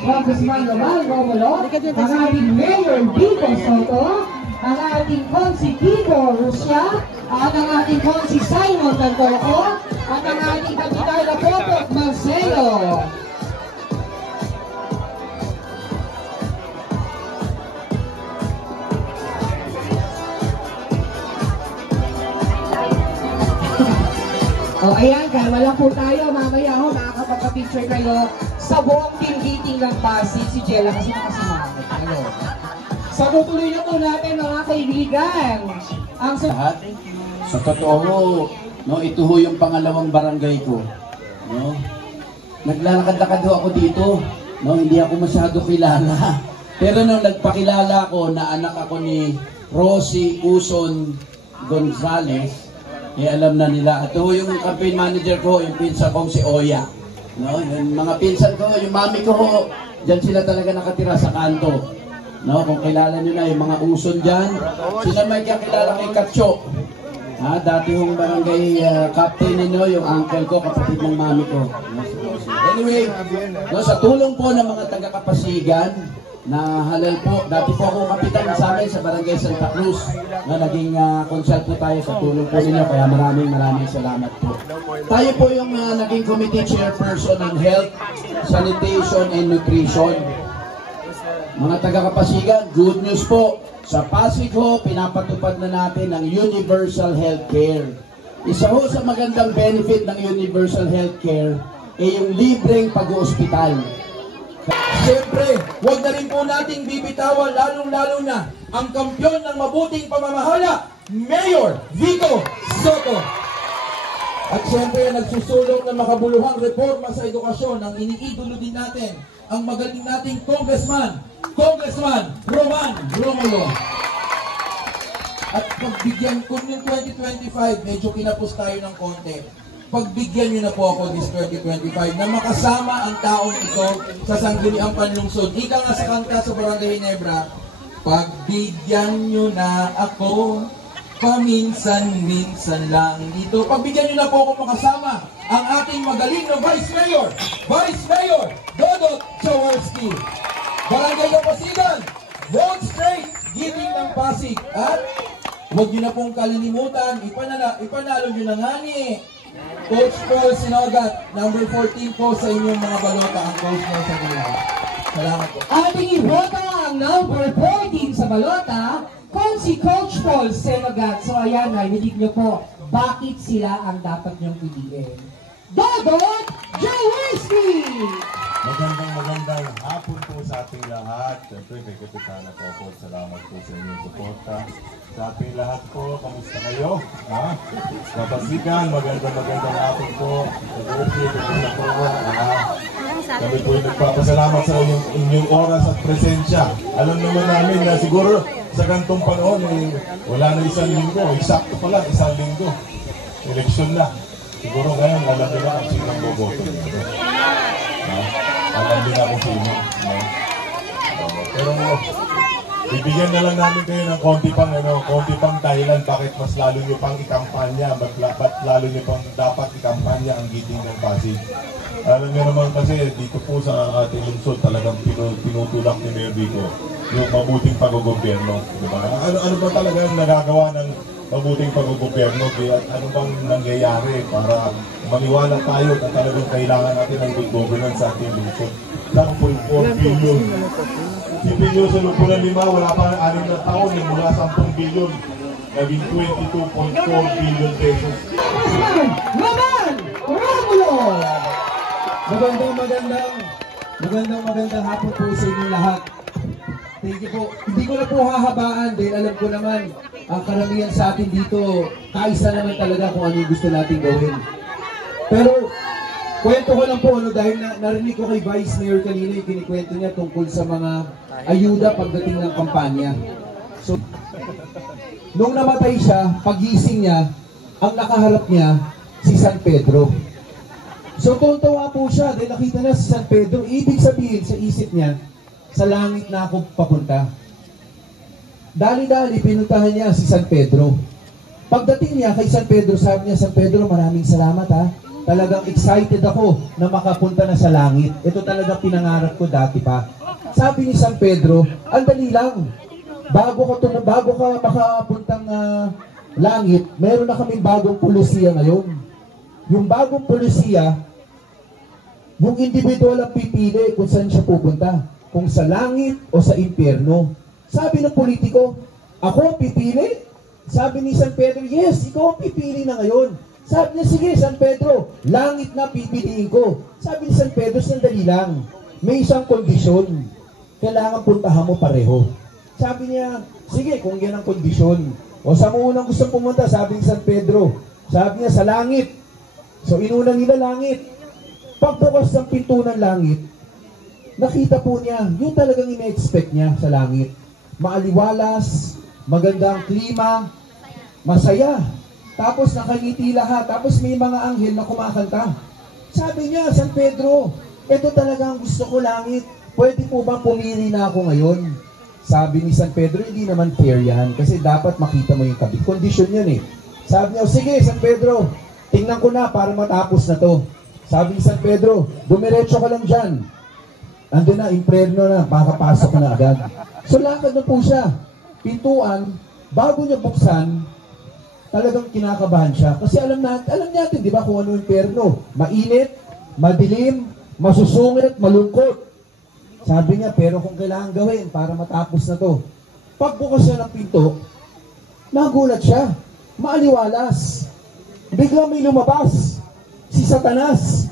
Congressman Román Romulo, ang ating Mayor Vico Soto, ang ating Consi Kiko Rusya, at ang ating Consi Simon Tantoco, at ang ating Kapitan na Popot Marcelo. O ayan, kalma lang po tayo. Mamaya ho, makakapagpa-picture kayo sa buong team meeting ng Pasig. Si Jella kasi nakasimangot. So tutuloy na po natin mga kaibigan. Ang sa totoo, no, ito ho yung pangalawang barangay ko. No? Naglalakad-lakad ho ako dito. No? Hindi ako masyado kilala. Pero nung nagpakilala ko na anak ako ni Rosie Uson Gonzales, eh alam na nila. Ito yung campaign manager ko, yung pinsan kong si Oya. No? Yung mga pinsan ko, yung mami ko ho, dyan sila talaga nakatira sa kanto. No? Kung kilala nyo na yung mga uson dyan, sila may kakilala kay Katso. Ha? Dati yung barangay captain ninyo, yung uncle ko, kapatid ng mami ko. Anyway, no, sa tulong po ng mga taga-Kapasigan, na halal po, dati po ako kapitan sa amin sa barangay Santa Cruz, na naging konsel po tayo sa tulong po ninyo, kaya maraming salamat po. Tayo po yung naging committee chairperson ng Health, Sanitation and Nutrition. Mga taga-Kapasigan, good news po, sa Pasig ho, pinapatupad na natin ang Universal Healthcare. Isa ho sa magandang benefit ng Universal Healthcare ay yung libreng pag-oospital. Siyempre, huwag na rin po nating bibitawan, lalong-lalo na ang kampyon ng mabuting pamamahala, Mayor Vico Soto. At siyempre, nagsusulong ng makabuluhang reforma sa edukasyon ang iniidolo din natin, ang magaling nating Congressman Román Romulo. At pagbigyan ko yung 2025, medyo kinapos tayo ng konti. Pagbigyan nyo na po ako this 2025 na makasama ang taong ito sa Sangguniang Panlungsod. Ika nga sa kanta sa Barangay Ginebra, pagbigyan nyo na ako, paminsan-minsan lang dito. Pagbigyan nyo na po ako makasama ang ating magaling na Vice Mayor Dodot Jaworski. Barangay Kapasigan, vote straight, giving ng Pasig. At huwag nyo na pong kalilimutan, ipanalo nyo na nga ni Coach Paul Sinogat, number 14 po sa inyong mga balota, ang coach mo sa mga. Salamat po. Ating ibota ang number 14 sa balota, kung si Coach Paul Sinogat. So ayan, narinig nyo po, bakit sila ang dapat nyong piliin. Dodot Jaworski! Magandang hapon po sa ating lahat. Siyempre, kay Kapitana po, salamat po sa inyong suporta. Sa ating lahat po, kamusta kayo? Kapasigan, magandang hapon po. Kami po yung nagpapasalamat sa inyong oras at presensya. Alam naman namin na siguro sa gantong panahon, wala na isang linggo. Eksakto pala, isang linggo. Eleksyon na. Siguro ngayon, alam nila kung sino ang boboto. Alam nila kung sino. Pero bibigyan na lang namin kayo ng konti pang dahilan bakit mas lalo nyo pang ikampanya, ba't lalo nyo pang dapat ikampanya ang Giting ng Pasig. Alam nyo naman kasi dito po sa ating lungsod talagang pinutulak ni Mayor Vico yung mabuting pag-gobyerno. Diba? Ano ba talaga yung nagagawa ng mabuting pag-gobyerno at ano bang nangyayari para maniwala tayo na talagang kailangan natin ng good governance sa ating lungsod. 10.4 billion. Sipin nyo sa Lupon 5, wala pa 6 na taon, mula 10 billion, naging 22.4 billion pesos. Congressman Roman Romulo! Magandang hapon po sa inyong lahat. Thank you po. Hindi ko na po hahabaan dahil alam ko naman ang karamihan sa atin dito, kaisa naman talaga kung ano yung gusto natin gawin. Pero kwento ko lang po dahil narinig ko kay Vice Mayor kanina yung kinikwento niya tungkol sa mga ayuda pagdating ng kampanya. So, nung namatay siya, pagising niya, ang nakaharap niya si San Pedro. So tuntawa po siya dahil nakita na si San Pedro. Ibig sabihin sa isip niya, sa langit na ako papunta. Dali-dali pinuntahan niya si San Pedro. Pagdating niya kay San Pedro, sabi niya, San Pedro, maraming salamat ha. Talagang excited ako na makapunta na sa langit. Ito talaga pinangarap ko dati pa. Sabi ni San Pedro, ang dali lang. Bago ka makapuntang langit, meron na kaming bagong pulisiya ngayon. Yung bagong pulisiya, yung individual ang pipili kung saan siya pupunta. Kung sa langit o sa impyerno. Sabi ng politiko, ako ang pipili? Sabi ni San Pedro, yes, ikaw ang pipili na ngayon. Sabi niya, sige San Pedro, langit na pipiliin ko. Sabi ni San Pedro, sandali lang. May isang kondisyon. Kailangan puntahan mo pareho. Sabi niya, sige, kung yan ang kondisyon. O sa unang gusto pumunta, sabi ni San Pedro, sabi niya, sa langit. So inuna nila langit. Pagbukas ng pinto ng langit, nakita po niya, yung talagang ina-expect niya sa langit. Maaliwalas, magandang klima, masaya. Tapos nakangiti lahat. Tapos may mga anghel na kumakanta. Sabi niya, San Pedro, ito talaga ang gusto ko langit. Pwede po ba pumili na ako ngayon? Sabi ni San Pedro, hindi naman fair yan. Kasi dapat makita mo yung kabit. Condition yun eh. Sabi niya, sige San Pedro, tingnan ko na para matapos na to. Sabi ni San Pedro, dumiretso ka lang dyan. Andun na, impregno na, makapasok ka na agad. So lakad na po siya. Pintuan, bago niya buksan, talagang kinakabahan siya. Kasi alam natin, di ba, kung ano yung impyerno. Mainit, madilim, masusungit, malungkot. Sabi niya, pero kung kailangan gawin para matapos na to. Pagbukas siya ng pinto, nagulat siya. Maaliwalas. Bigla may lumabas. Si Satanas.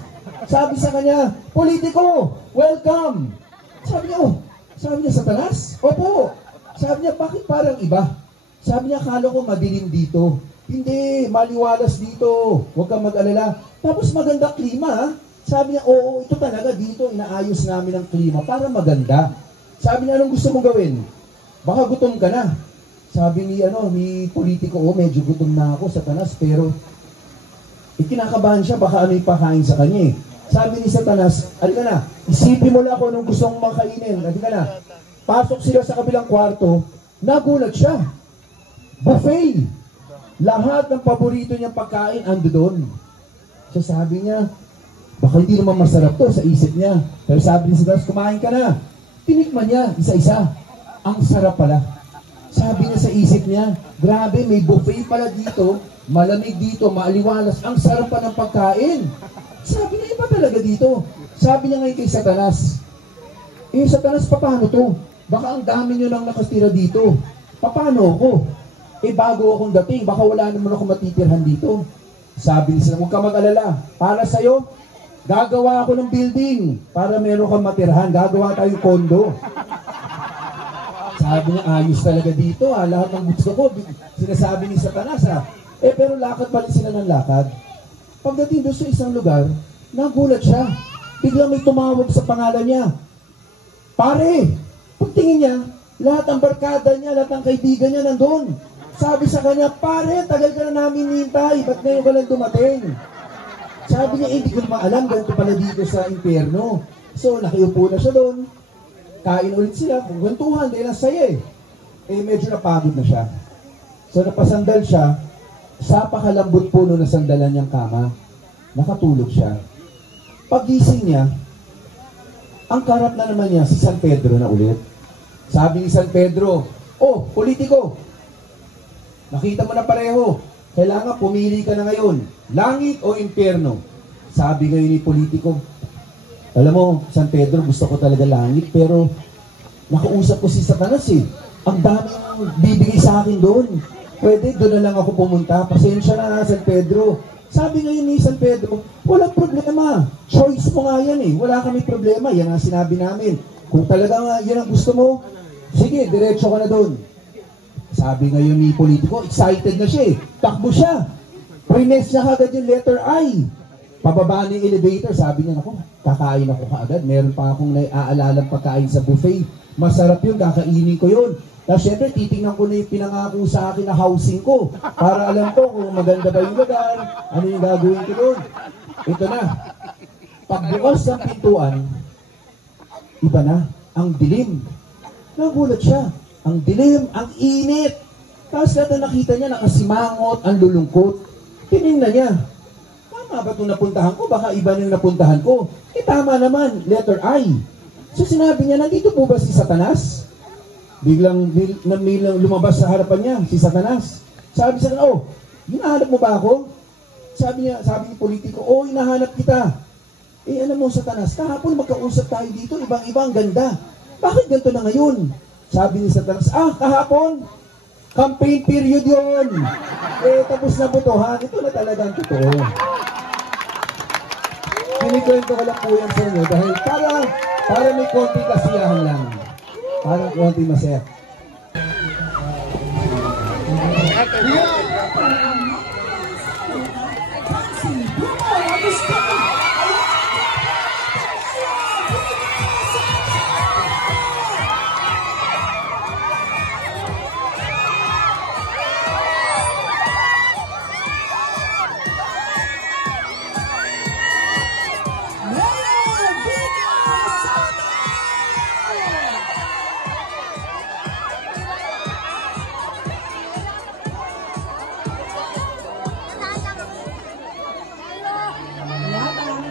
Sabi sa kanya, politiko, welcome. Sabi niya, Satanas? Opo. Sabi niya, bakit parang iba? Sabi niya, akala ko madilim dito. Hindi, maliwalas dito. Huwag kang mag-alala. Tapos maganda klima, ha? Sabi niya, oo, ito talaga dito. Inaayos namin ang klima para maganda. Sabi niya, anong gusto mong gawin? Baka gutom ka na. Sabi ni politiko, medyo gutom na ako, Satanas, pero kinakabahan siya, baka ano ipakain sa kanya eh. Sabi ni Satanas, alika na, isipin mo lang kung anong gusto mong makainin. Alika na. Pasok sila sa kabilang kwarto, nagulat siya. Buffet. Lahat ng paborito niyang pagkain ando doon. So sabi niya, baka hindi naman masarap to sa isip niya. Pero sabi ni Satanas, kumain ka na. Tinikman niya, isa-isa. Ang sarap pala. Sabi niya sa isip niya, grabe, may buffet pala dito, malamig dito, maaliwalas, ang sarap pa ng pagkain. Sabi niya, iba talaga dito. Sabi niya ngayon kay Satanas, Satanas, paano to? Baka ang dami niyo nang nakastira dito. Paano ako? Bago akong dating, baka wala naman ako matitirhan dito. Sabi niya, huwag ka mag-alala. Para sa'yo, gagawa ako ng building para meron kang matirhan. Gagawa tayong kondo. Sabi niya, ayos talaga dito. Lahat ng gusto ko, sinasabi ni Satanas. Pero lakad pa rin sila ng lakad. Pagdating doon sa isang lugar, nagulat siya. Biglang may tumawag sa pangalan niya. Pare! Pagtingin niya, lahat ng barkada niya, lahat ng kaibigan niya nandun. Sabi sa kanya, pare, tagal ka na namin nintay. Ba't ngayon ka lang dumating? Sabi niya, hindi ko naman alam, ganito pala dito sa impyerno. So, nakiupo na siya doon. Kain ulit sila, kung gantuhan, dahil ang saya medyo napagod na siya. So, napasandal siya. Sa pakalambot po na sandalan niyang kama, nakatulog siya. Pagising niya, ang karap na naman niya si San Pedro na ulit. Sabi ni San Pedro, politiko, Nakita mo na pareho. Kailangan pumili ka na ngayon. Langit o impyerno? Sabi ngayon ni politiko, alam mo, San Pedro, gusto ko talaga langit, pero nakausap ko si Satanas eh. Ang daming bibigay sa akin doon. Pwede, doon na lang ako pumunta. Pasensya na, San Pedro. Sabi ngayon ni San Pedro, walang problema. Choice mo nga yan eh. Wala kami problema. Yan ang sinabi namin. Kung talaga nga yan ang gusto mo, sige, diretso ka na doon. Sabi ngayon ni politiko, excited na siya eh. Takbo siya. Prines niya kagad yung letter I. Pababa ng elevator, sabi niya, ako, kakain ako kaagad. Meron pa akong naiaalalang pagkain sa buffet. Masarap yun, kakainin ko yun. Tapos syempre, titingnan ko na yung pinangako sa akin na housing ko. Para alam ko kung maganda ba yung lugar, ano yung gagawin ko doon. Ito na. Pagbukas ng pintuan, iba na, ang dilim. Nagulat siya. Ang dilim, ang init. Tapos kada nakita niya, nakasimangot, ang lulungkot. Tinignan niya. Tama ba itong napuntahan ko? Baka iba nang napuntahan ko. Eh tama naman, letter I. So sinabi niya, nandito po ba si Satanas? Biglang lumabas sa harapan niya, si Satanas. Sabi sa kanya, oh, hinahanap mo ba ako? Sabi ni politiko, oh, hinahanap kita. Eh alam mo, Satanas, kahapon magkausap tayo dito, ibang-ibang ganda. Bakit ganito na ngayon? Sabi ni Satanas, kahapon, campaign period yun. Eh, tapos na botohan. Ito na talagang totoo. Kinikwento ko lang po yan sa inyo dahil para may konti kasiyahan lang. Para konti masaya.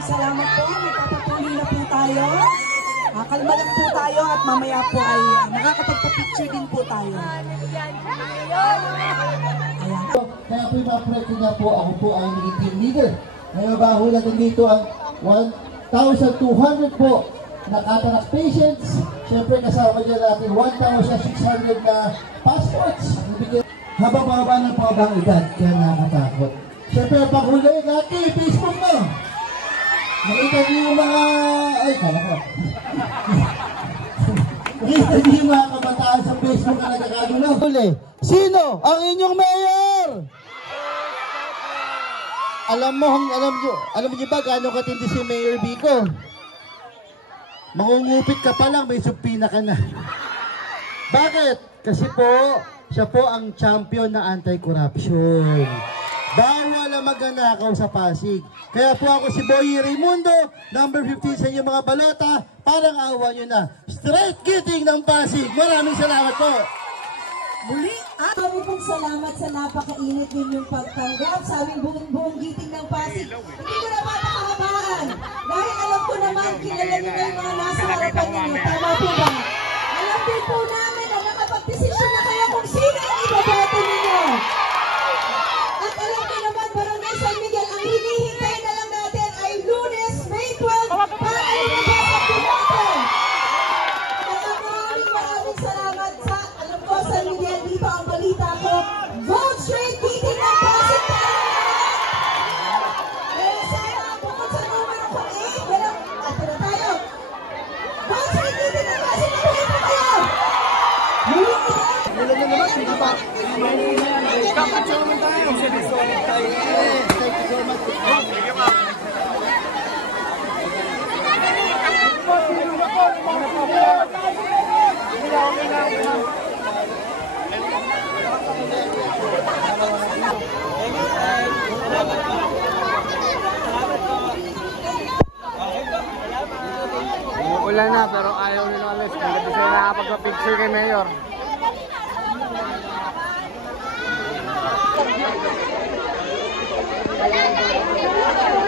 Salamat po. Magpapatuloy na po tayo. Kalma lang po tayo at mamaya po ay makakapagpa-picture din po tayo. Kaya po yung mga nga po, ako po ang naging team leader. Ngayon ba hula din dito ang 1,200 po na cataract patients. Siyempre kasama dyan natin 1,600 na passports. Habang bababa ng pabang edad, kaya nakakatakot. Siyempre panghuli natin, Facebook mo. Nakita niyo yung mga... Ay, kala ko. Nakita niyo yung mga kabataan sa Facebook na nagkakagulo. Sino ang inyong mayor? Alam niyo ba gaano katindi si Mayor Vico? Mangungupit ka pa lang, may supina ka na. Bakit? Kasi po, siya po ang champion na anti-corruption. Bawal ang magnanakaw sa Pasig. Kaya po ako si Boy Raimundo, number 15 sa inyong mga balota, parang awa nyo na. Straight getting ng Pasig. Maraming salamat po. Muli, kami pong salamat sa napakainit ninyong pagtanggap sa aming buong giting ng Pasig. Hindi ko na papakahabaan. Dahil alam ko naman, kilala nyo na yung mga nasa harapan ninyo. Tama po ba? Alam din po namin na nakapag-desisyon na kayo kung sino ang ibabato ninyo. At alam niyo naman, Barangay San Miguel, ang hinihintay na lang natin ay Lunes, May 12, para ilabas ang bumoto. Maraming salamat sa, alam ko, San Miguel, dito ang balita ko. Vote straight meeting ng Pasig. Eh, sana, bukod sa numero ko 8, walang, ato na tayo. Vote straight meeting ng Pasig. Mabuhay pa kayo! Muling ito. Umuulan na pero ayaw nila alis. Hindi sila nakapagpa-picture kay Mayor. Thank you.